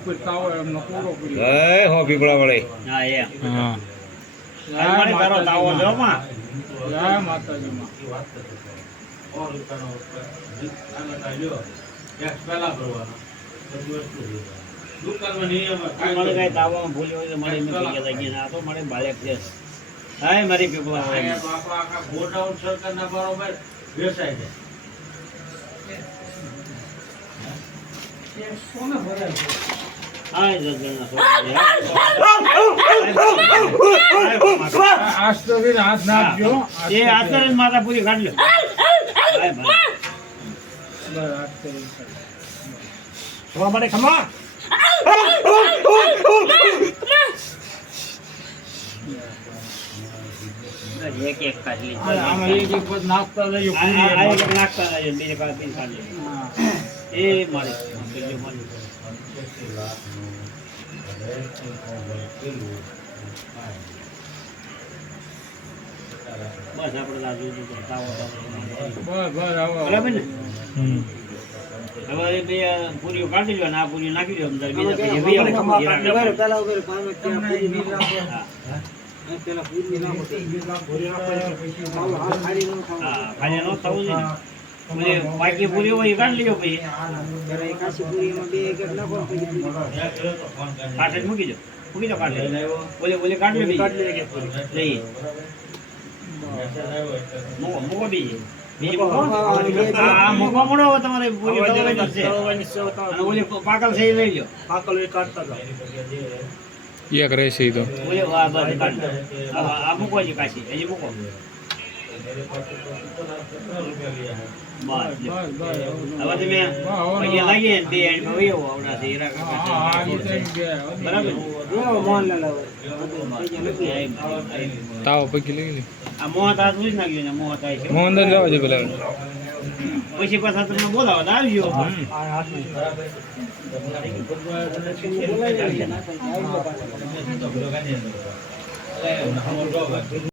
ઉપર તાવો એમનો પૂરો કરી એ હો પીપળા વાળી હા એ હા મારે તારો તાવો જો માં જય માતાજી માં મને કઈ તાવામાં ભૂલ હોય તો મને એમ કહી ગયા કે ના તો મને બાળક છે હાય મારી પીપળા વાળી બાપા આખા ગોડાઉન સરકારના બરોબર વેચાય છે કોને ભરાય છે હાય જજના આજ તો વીર હાથ નાખજો એ આતર માતા પૂરી કાઢ લે હાય ભાઈ બસ હાથ કરી ખમા મારે ખમા એક એક કાઢી આમાં એક એક પદ નાખતા જજો આ એક નાખતા જાય બીજે કાઢી પીન કાઢી એ મારે બીજો મારે બસ આપણે આ જોજો તાવો બસ આવો બરાબર ને હમ હવે બે પૂરીઓ કાઢી લો ને આ પૂરી નાખી દો અંદર બીજા પછી વીયા પેલા ઉપર પામે ત્યાં પૂરી નાખો પેલા પૂરી નાખો હા ખાલી નો થવું જોઈએ ને બાકી પૂરી હોય કાઢી લ્યો પછી કાશી પૂરીમાં બે એક નાખો કાઢે મૂકી દો કાઢે બોલે કાઢી લે લઈ મૂકો બીજી આ મૂકો મળો તમારે પૂરી તળવાની છે અને ઓલી પાકલ છે એ લઈ લ્યો પાકલ એ કાઢતા જાઓ એક રહેશે ઈ તો બોલે વાહ બસ કાઢ આ મૂકો છે કાશી હજી મૂકો બસ હવે તમે પૈયા લાગીએ બે એન્ડ માં વયો આવડા છે હીરા કાકા બરાબર તાવ પકી લઈ લે આ મોહત હાથ જ નાખ્યો ને મોહત આવી છે હું અંદર જવા દે પેલા પછી પાછા તમને બોલાવો તો આવજો